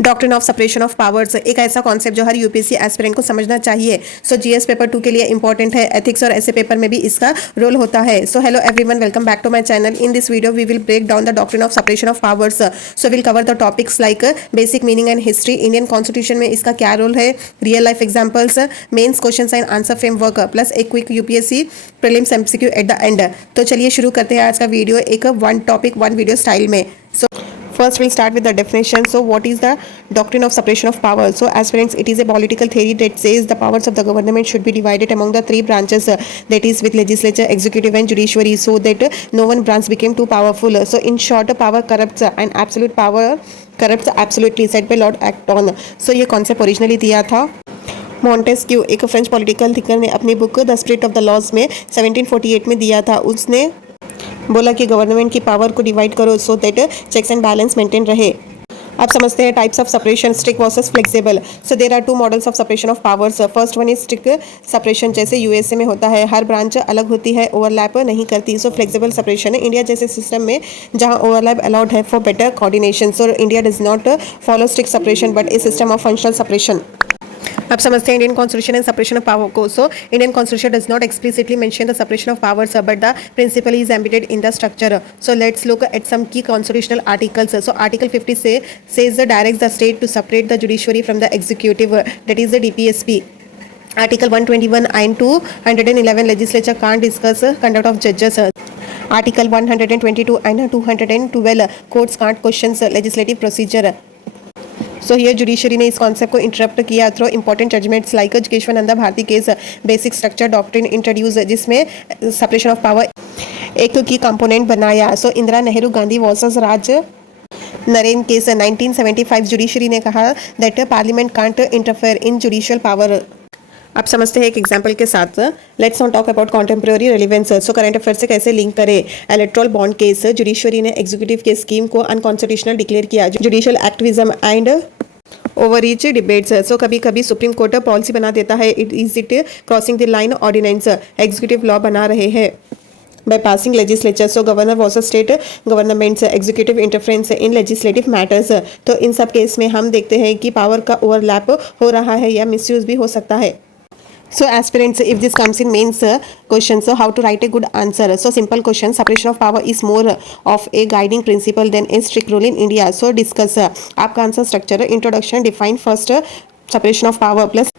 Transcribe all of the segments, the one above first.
Doctrine of separation of powers एक ऐसा कॉन्सेप्ट जो हर यूपीएससी एस्पिरेंट को समझना चाहिए। सो जीएस पेपर 2 के लिए इंपॉर्टेंट है। एथिक्स और ऐसे पेपर में भी इसका रोल होता है। So hello everyone, welcome back to my channel. In this video we will break down the doctrine of separation of powers. So will cover the topics like basic meaning and history, Indian constitution में इसका क्या role है, real life examples, mains question and answer framework, plus एक quick UPSC prelims MCQ at the end. तो चलिए शुरू करते हैं आज का वीडियो एक one topic one video style में। सो first we'll start with the definition. So what is the doctrine of separation of powers? So as friends, it is a political theory that says the powers of the government should be divided among the three branches, that is with legislature, executive and judiciary, so that no one branch became too powerful. So in short, power corrupts and absolute power corrupts absolutely, said by Lord Acton. So ये concept originally दिया था मॉन्टेस्क्यू, एक French political thinker ने अपनी book the spirit of the laws में 1748 में दिया था। उसने बोला कि गवर्नमेंट की पावर को डिवाइड करो so that checks and balance maintain रहे। अब समझते हैं types of separation, strict versus flexible. So there are two models of separation of powers. First one is strict separation, जैसे यूएसए में होता है, हर ब्रांच अलग होती है, ओवरलैप नहीं करती। सो फ्लेक्सिबल सेपरेशन है इंडिया जैसे सिस्टम में जहां ओवरलैप अलाउड है for better coordination. So India does not follow strict separation but a system of functional separation. अब समझते हैं Indian constitution and separation of power को। So Indian constitution does not explicitly mention the separation of powers but the principle is embedded in the structure. So let's look at some key constitutional articles. So article 50 says the directs the state to separate the judiciary from the executive, that is the DPSP. Article 121 and 211 legislature can't discuss conduct of judges. Article 122 and 212 courts can't question legislative procedure. So ये judiciary ने इस concept को interpret किया through important judgements like Keshavananda Bharati case, basic structure doctrine introduce, जिसमें separation of power एक की component बनाया। So Indira Nehru Gandhi versus Raj Narain case 1975, judiciary ने कहा that parliament can't interfere in judicial power. अब समझते हैं एक एग्जाम्पल के साथ। Let's not talk about contemporary relevance. So current affair से कैसे लिंक करें। इलेक्ट्रल बॉन्ड केस, जुडिशरी ने एग्जीक्यूटिव के स्कीम को अनकॉन्स्टिट्यूशनल डिक्लेयर किया। Judicial activism and overreach debates. So कभी कभी सुप्रीम कोर्ट पॉलिसी बना देता है, it crossing the line ordinance, executive law बना रहे हैं by passing legislature. So governor versus state governments, executive interference in legislative matters. तो इन सब केस में हम देखते हैं कि पावर का ओवरलैप हो रहा है या मिसयूज भी हो सकता है। So aspirants, if this comes in mains question, so how to write a good answer? So simple question, separation of power is more of a guiding principle than a strict rule in India. So discuss आपका answer structure, introduction, define first separation of power plus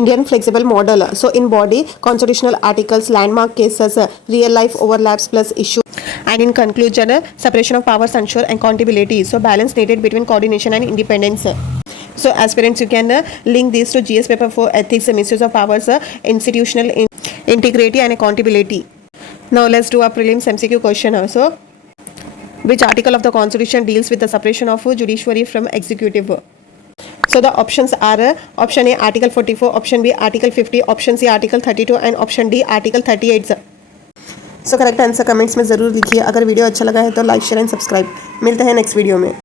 Indian flexible model. So in body, constitutional articles, landmark cases, real life overlaps plus issue. And in conclusion, separation of powers ensure accountability. So balance needed between coordination and independence. So aspirants, you can link these to GS paper for ethics, misuse of powers, institutional integrity and accountability. Now let's do a prelims MCQ question. So which article of the constitution deals with the separation of judiciary from executive? So the options are option A article 44, option B article 50, option C article 32 and option D article 38. So correct answer comments में ज़रूर लिखिए। अगर वीडियो अच्छा लगा है तो like share and subscribe. मिलते हैं नेक्स्ट वीडियो में।